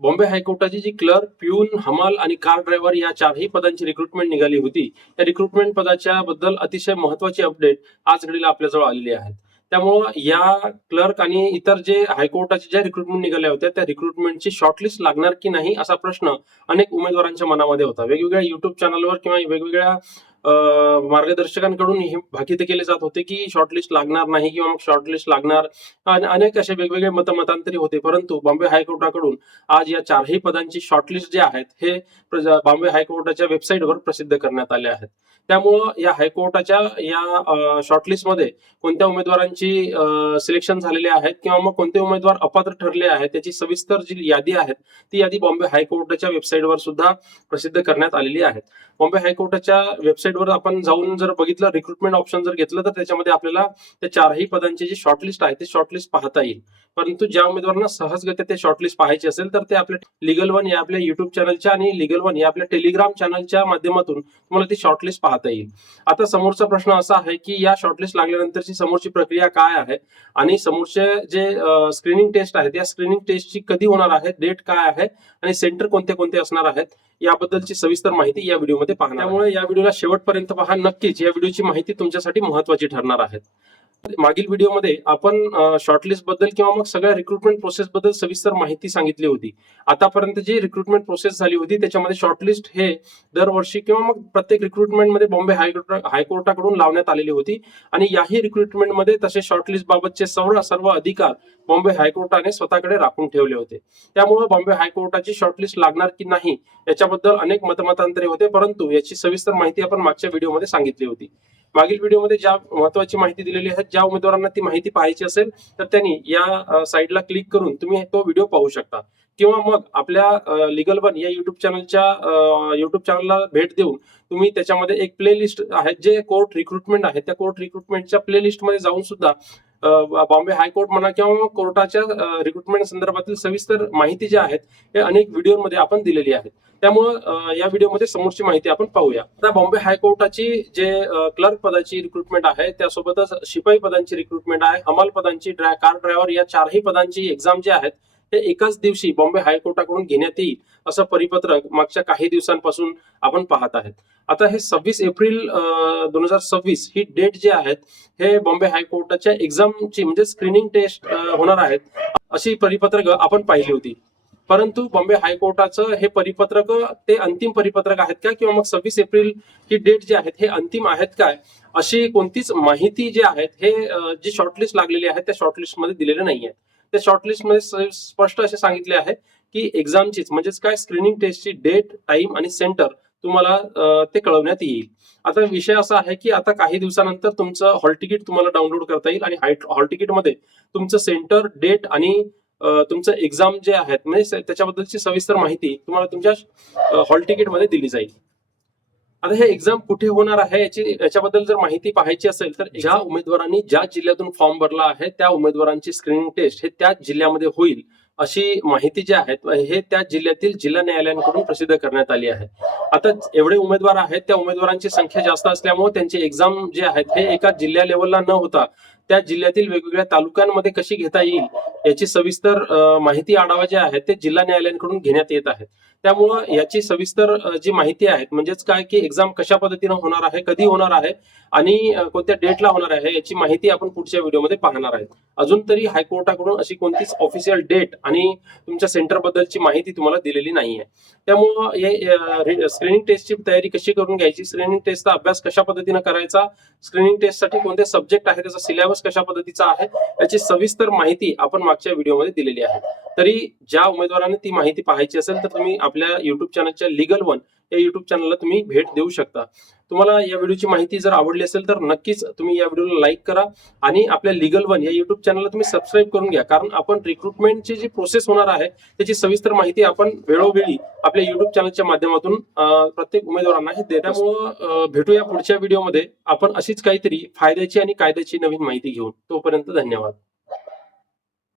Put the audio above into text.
बॉम्बे हायकोर्टाची जी clerk, peon, हमाल आणि car driver या चारही पदांची रिक्रुटमेंट निघाली होती. त्या रिक्रुटमेंट पदाच्या बद्दल अतिशय महत्वाची अपडेट आज घडीला आपल्याजवळ आलेली आहेत. त्यामुळं या क्लर्क आणि इतर जे हायकोर्टाच्या ज्या रिक्रुटमेंट निघाल्या होत्या त्या रिक्रुटमेंटची शॉर्टलिस्ट लागणार की नाही असा प्रश्न अनेक उमेदवारांच्या मनामध्ये होता. वेगवेगळ्या युट्यूब चॅनलवर किंवा वेगवेगळ्या मार्गदर्शकांकडून हे भाकिते केले जात होते की शॉर्टलिस्ट लागणार नाही किंवा मग शॉर्टलिस्ट लागणार. अनेक असे वेगवेगळे मतांतरी होते. परंतु बॉम्बे हायकोर्टाकडून आज या चारही पदांची शॉर्टलिस्ट जे आहेत हे बॉम्बे हायकोर्टाच्या वेबसाईटवर प्रसिद्ध करण्यात आले आहेत. त्यामुळं या हायकोर्टाच्या या शॉर्टलिस्टमध्ये कोणत्या उमेदवारांची सिलेक्शन झालेले आहेत किंवा मग कोणते उमेदवार अपात्र ठरले आहेत त्याची सविस्तर जी यादी आहे ती यादी बॉम्बे हायकोर्टाच्या वेबसाईटवर सुद्धा प्रसिद्ध करण्यात आलेली आहे. बॉम्बे हायकोर्टाच्या वेबसाईटवर आपण जाऊन जर बघितलं, रिक्रुटमेंट ऑप्शन जर घेतलं तर त्याच्यामध्ये आपल्याला त्या चारही पदांची जी शॉर्टलिस्ट आहे ते शॉर्टलिस्ट पाहता येईल. परंतु ज्या उमेदवारांना सहजगत्या ते शॉर्टलिस्ट पाहायची असेल तर ते आपल्या लीगल वन या आपल्या युट्यूब चॅनलच्या आणि लीगल वन या आपल्या टेलिग्राम चॅनलच्या माध्यमातून तुम्हाला ती शॉर्टलिस्ट पाहता येईल. आता समोरचा प्रश्न असा आहे की या शॉर्टलिस्ट लागल्यानंतरची समोरची प्रक्रिया काय आहे आणि समोरचे जे स्क्रीनिंग टेस्ट आहेत या स्क्रीनिंग टेस्टची कधी होणार आहे, डेट काय आहे आणि सेंटर कोणते कोणते असणार आहेत याबद्दलची सविस्तर माहिती या व्हिडिओमध्ये पाहणार. त्यामुळे या व्हिडिओला शेवटपर्यंत पहा. नक्कीच या व्हिडिओची माहिती तुमच्यासाठी महत्वाची ठरणार आहे. मागील व्हिडिओमध्ये आपण शॉर्टलिस्ट बद्दल किंवा मग सगळ्या रिक्रुटमेंट प्रोसेस बद्दल सविस्तर माहिती सांगितली होती. आतापर्यंत जी रिक्रुटमेंट प्रोसेस झाली होती त्याच्यामध्ये शॉर्टलिस्ट हे दरवर्षी किंवा मग प्रत्येक रिक्रुटमेंटमध्ये बॉम्बे हायकोर्टाकडून लावण्यात आलेली होती आणि याही रिक्रुटमेंटमध्ये तसे शॉर्टलिस्ट बाबतचे सर्व अधिकार बॉम्बे हायकोर्टाने स्वतःकडे राखून ठेवले होते. त्यामुळे बॉम्बे हायकोर्टाची शॉर्टलिस्ट लागणार की नाही याच्याबद्दल अनेक मतमतांतरे होते. परंतु याची सविस्तर माहिती आपण मागच्या व्हिडिओमध्ये सांगितली होती. मागील व्हिडिओमध्ये ज्या महत्वाची माहिती दिलेली आहे, ज्या उमेदवारांना ती माहिती पाहायची असेल तर त्यांनी या साईडला क्लिक करून तुम्ही तो व्हिडिओ पाहू शकता किंवा मग आपल्या लीगल वन या युट्यूब चॅनलला भेट देऊन तुम्ही त्याच्यामध्ये एक प्लेलिस्ट आहे जे कोर्ट रिक्रुटमेंट आहे त्या कोर्ट रिक्रुटमेंटच्या प्लेलिस्टमध्ये जाऊन सुद्धा बॉम्बे हायकोर्ट म्हणा किंवा कोर्टाच्या रिक्रुटमेंट संदर्भातील सविस्तर माहिती जी आहेत हे अनेक व्हिडिओमध्ये आपण दिलेली आहे. त्यामुळं या व्हिडिओमध्ये समोरची माहिती आपण पाहूया. आता बॉम्बे हायकोर्टाची जे क्लर्क पदाची रिक्रुटमेंट आहे त्यासोबतच शिपाई पदांची रिक्रुटमेंट आहे, हमाल पदांची, कार ड्रायव्हर या चारही पदांची एक्झाम जे आहेत ते एकाच दिवशी बॉम्बे हायकोर्टाकडून घेण्यात येईल असं परिपत्रक मागच्या काही दिवसांपासून आपण पाहत आहेत. आता हे 26 एप्रिल 2026 ही डेट जी आहेत हे बॉम्बे हायकोर्टाच्या एक्झामची म्हणजे स्क्रीनिंग टेस्ट होणार आहेत अशी परिपत्रक आपण पाहिली होती. परंतु बॉम्बे हायकोर्टाचं हे परिपत्रक ते अंतिम परिपत्रक आहेत का किंवा मग 26 एप्रिल ही डेट जी आहेत हे अंतिम आहेत काय अशी कोणतीच माहिती जी आहेत हे जी शॉर्टलिस्ट लागलेली आहे त्या शॉर्टलिस्टमध्ये दिलेली नाहीये. त्या शॉर्टलिस्टमध्ये स्पष्ट असे सांगितले आहे की एक्झामचीच म्हणजेच काय स्क्रीनिंग टेस्टची डेट, टाइम आणि सेंटर तुम्हाला ते कळवण्यात येईल. आता विषय असा आहे की आता काही दिवसानंतर तुमचं हॉल तिकीट तुम्हाला डाउनलोड करता येईल आणि हॉल तिकीटमध्ये तुमचं सेंटर, डेट आणि तुमचं एक्झाम जे आहेत म्हणजे त्याच्याबद्दलची सविस्तर माहिती तुम्हाला तुमच्या हॉल तिकीटमध्ये दिली जाईल. आता हे एक्झाम कुठे होणार आहे याच्याबद्दल जर माहिती पाहायची असेल तर ज्या उमेदवारांनी ज्या जिल्ह्यातून फॉर्म भरला आहे त्या उमेदवारांची स्क्रीनिंग टेस्ट हे त्याच जिल्ह्यामध्ये होईल अशी माहिती जी आहे हे त्या जिल्ह्यातील जिल्हा न्यायालयांकडून प्रसिद्ध करण्यात आली आहे. आता एवढे उमेदवार आहेत त्या उमेदवारांची संख्या जास्त असल्यामुळे त्यांचे एक्झाम जे आहेत हे एका जिल्हा लेवलला न होता त्या जिल्ह्यातील वेगवेगळ्या तालुक्यांमध्ये कशी घेता येईल याची सविस्तर माहिती आढावा जे आहे ते जिल्हा न्यायालयांकडून घेण्यात येत आहे. त्यामुळं याची सविस्तर जी माहिती आहे म्हणजेच काय की एक्झाम कशा पद्धतीने होणार आहे, कधी होणार आहे आणि कोणत्या डेटला होणार आहे याची माहिती आपण पुढच्या व्हिडिओमध्ये पाहणार आहे. अजून तरी हायकोर्टाकडून अशी कोणतीच ऑफिशियल डेट आणि तुमच्या सेंटर बद्दलची माहिती तुम्हाला दिलेली नाहीये. त्यामुळं स्क्रीनिंग टेस्टची तयारी कशी करून घ्यायची, स्क्रीनिंग टेस्टचा अभ्यास कशा पद्धतीने करायचा, स्क्रीनिंग टेस्टसाठी कोणते सब्जेक्ट आहे, त्याचा सिलेबस कशा पद्धतीचा आहे याची सविस्तर माहिती आपण मागच्या व्हिडिओमध्ये दिलेली आहे. तरी ज्या उमेदवारांनी ती माहिती पाहायची असेल तर तुम्ही आपल्या युट्यूब चॅनलच्या लीगल वन या युट्यूब चॅनलला तुम्ही भेट देऊ शकता. तुम्हाला या व्हिडिओची माहिती जर आवडली असेल तर नक्कीच तुम्ही या व्हिडिओला लाईक करा आणि आपल्या लीगल वन या युट्यूब चॅनलला तुम्ही सबस्क्राईब करून घ्या. कारण आपण रिक्रुटमेंटची जी प्रोसेस होणार आहे त्याची सविस्तर माहिती आपण वेळोवेळी आपल्या युट्यूब चॅनलच्या माध्यमातून प्रत्येक उमेदवारांना हे देतो. त्यामुळे भेटूया पुढच्या व्हिडिओमध्ये आपण अशीच काहीतरी फायद्याची आणि कायद्याची नवीन माहिती घेऊन. तोपर्यंत धन्यवाद.